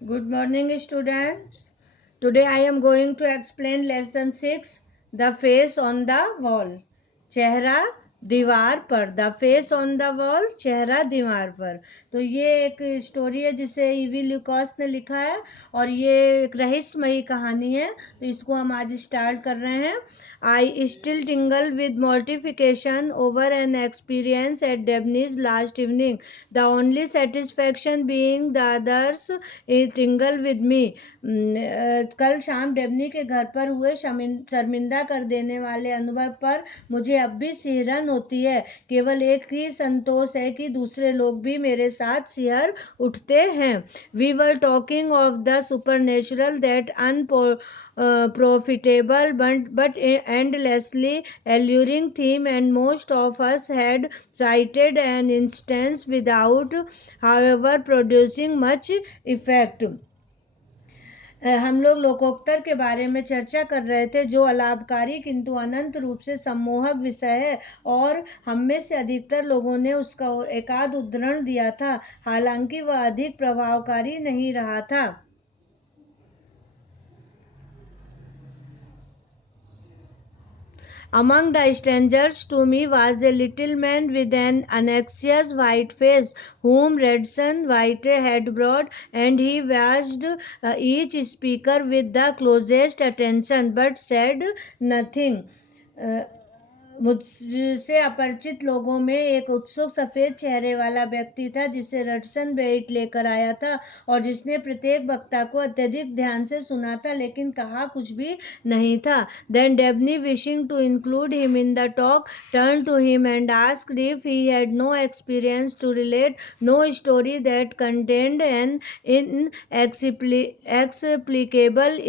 Good morning, students. Today I am going to explain lesson 6, The Face on the Wall. चेहरा दीवार पर, the face on the wall, चेहरा दीवार पर। तो ये एक स्टोरी है जिसे ईवी लुकास ने लिखा है और ये एक रहस्यमयी कहानी है। तो इसको हम आज स्टार्ट कर रहे हैं। I still tingle with mortification over an experience at Debney's last evening, the only satisfaction being the others tingle with me. कल शाम डेबनी के घर पर हुए शर्मिंदा कर देने वाले अनुभव पर मुझे अब भी सिहरन होती है। केवल एक ही संतोष है कि दूसरे लोग भी मेरे साथ सिहर उठते हैं। We were talking of the supernatural, that profitable but endlessly alluring theme, and most of us had cited an instance without, however, producing much effect. हम लोग लोकोत्तर के बारे में चर्चा कर रहे थे जो अलाभकारी किंतु अनंत रूप से सम्मोहक विषय है, और हम में से अधिकतर लोगों ने उसका एकाध उद्धरण दिया था, हालांकि वह अधिक प्रभावकारी नहीं रहा था। Among the strangers to me was a little man with an anxious white face, whom Redson White had brought, and he watched each speaker with the closest attention, but said nothing. मुझसे अपरिचित लोगों में एक उत्सुक सफेद चेहरे वाला व्यक्ति था जिसे रटसन बेट लेकर आया था, और जिसने प्रत्येक वक्ता को अत्यधिक ध्यान से सुना था लेकिन कहा कुछ भी नहीं था। Then Dabney, wishing to include him in the talk, turned to him and asked if he had no experience to relate, no story that contained an inexplicable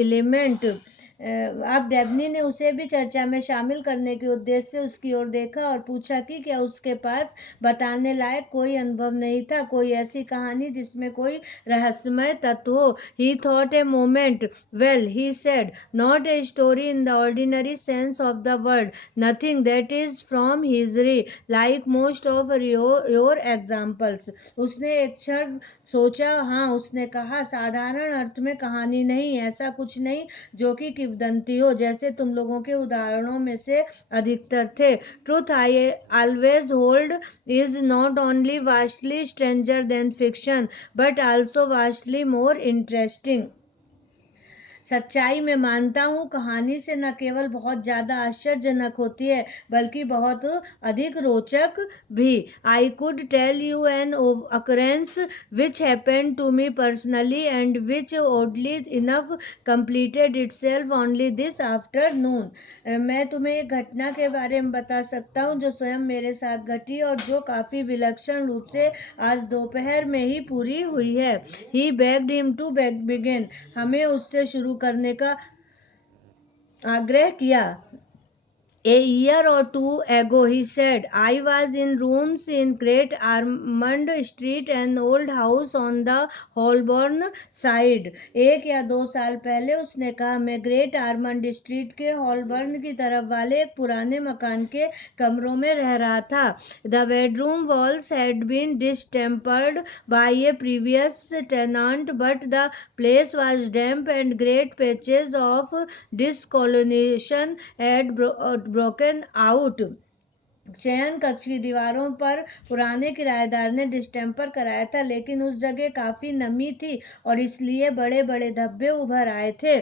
element. अब डेबनी ने उसे भी चर्चा में शामिल करने के उद्देश्य से उसकी ओर देखा और पूछा कि क्या उसके पास बताने लायक कोई अनुभव नहीं था, कोई ऐसी कहानी जिसमें कोई रहस्यमय तत्व हो। He thought a moment. Well, he said, not a story in the ordinary sense of the word, nothing that is from history, like most of your examples. उसने एक क्षण सोचा। हाँ, उसने कहा, साधारण अर्थ में कहानी नहीं, ऐसा कुछ नहीं जो कि किंवदंती हो, जैसे तुम लोगों के उदाहरणों में से अधिकतर थे। Truth I always hold is not only vastly stranger then fiction, but also vastly more interesting. सच्चाई में मानता हूँ, कहानी से न केवल बहुत ज्यादा आश्चर्यजनक होती है बल्कि बहुत अधिक रोचक भी। I could tell you an occurrence which happened to me personally and which oddly enough completed itself only this afternoon. मैं तुम्हें एक घटना के बारे में बता सकता हूँ जो स्वयं मेरे साथ घटी और जो काफी विलक्षण रूप से आज दोपहर में ही पूरी हुई है। He begged him to begin. हमें उससे शुरू करने का आग्रह किया। A year or two ago, he said, I was in rooms in Great Ormond Street, an old house on the Holborn side. 1 या 2 साल पहले उसने कहा, मैं ग्रेट आर्मंड स्ट्रीट के हॉलबर्न की तरफ वाले एक पुराने मकान के कमरों में रह रहा था। The bedroom walls had been distempered by a previous tenant, but the place was damp and great patches of discoloration had broken out. शयन कक्ष की दीवारों पर पुराने किराएदार ने डिस्टेम्पर कराया था, लेकिन उस जगह काफी नमी थी और इसलिए बड़े बड़े धब्बे उभर आए थे।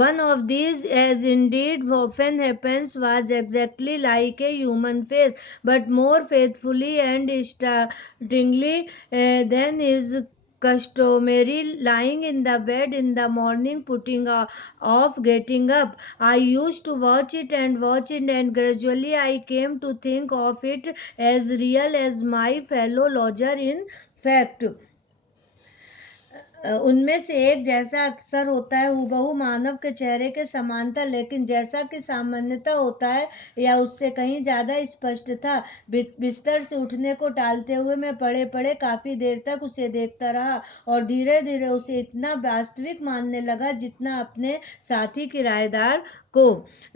One of these, as indeed often happens, was exactly like a human face, but more faithfully and startlingly than is customary, lying in the bed in the morning, putting off getting up. I used to watch it, and gradually I came to think of it as real as my fellow lodger in fact. उनमें से एक जैसा अक्सर होता है हूबहू मानव के चेहरे के समान था, लेकिन जैसा कि सामान्यतः होता है या उससे कहीं ज्यादा स्पष्ट था। बिस्तर से उठने को टालते हुए मैं पड़े पड़े काफी देर तक उसे देखता रहा और धीरे धीरे उसे इतना वास्तविक मानने लगा जितना अपने साथी किराएदार को।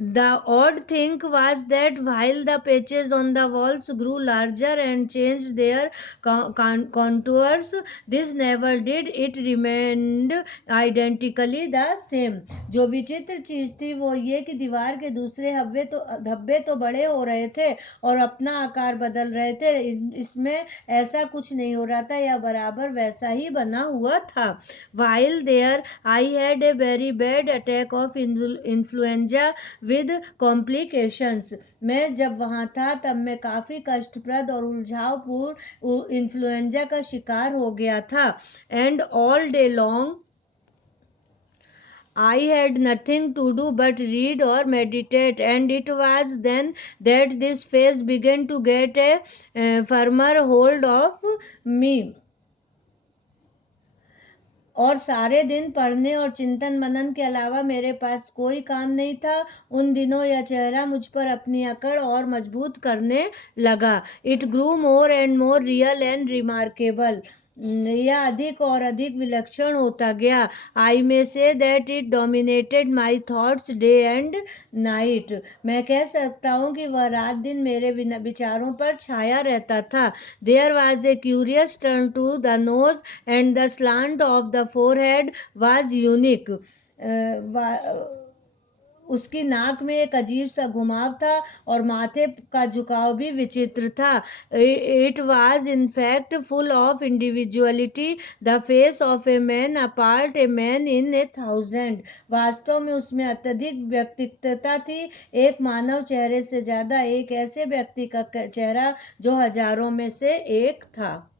The odd thing was that while the patches on the walls grew larger and changed their contours, this never did it remained identically the same. जो विचित्र चीज थी वो ये कि दीवार के दूसरे धब्बे तो बड़े हो रहे थे और अपना आकार बदल रहे थे, इसमें ऐसा कुछ नहीं हो रहा था, या बराबर वैसा ही बना हुआ था। While there I had a very bad attack of influenza with complications. मैं जब वहां था तब मैं काफी कष्टप्रद और उलझावपूर्ण इन्फ्लुएंजा का शिकार हो गया था। And all day long I had nothing to do but read or meditate, and it was then that this phase began to get a firmer hold of me. और सारे दिन पढ़ने और चिंतन मनन के अलावा मेरे पास कोई काम नहीं था। उन दिनों यह चेहरा मुझ पर अपनी अकड़ और मजबूत करने लगा। It grew more and more real and remarkable. यह अधिक और अधिक विलक्षण होता गया। I may say that it dominated my thoughts day and night. मैं कह सकता हूँ कि वह रात दिन मेरे विचारों पर छाया रहता था। There was a curious turn to the nose and the slant of the forehead was unique. उसकी नाक में एक अजीब सा घुमाव था और माथे का झुकाव भी विचित्र था। It was in fact full of individuality, the face of a man apart, a man in A thousand. वास्तव में उसमें अत्यधिक व्यक्तित्वता थी, एक मानव चेहरे से ज्यादा, एक ऐसे व्यक्ति का चेहरा जो हजारों में से एक था।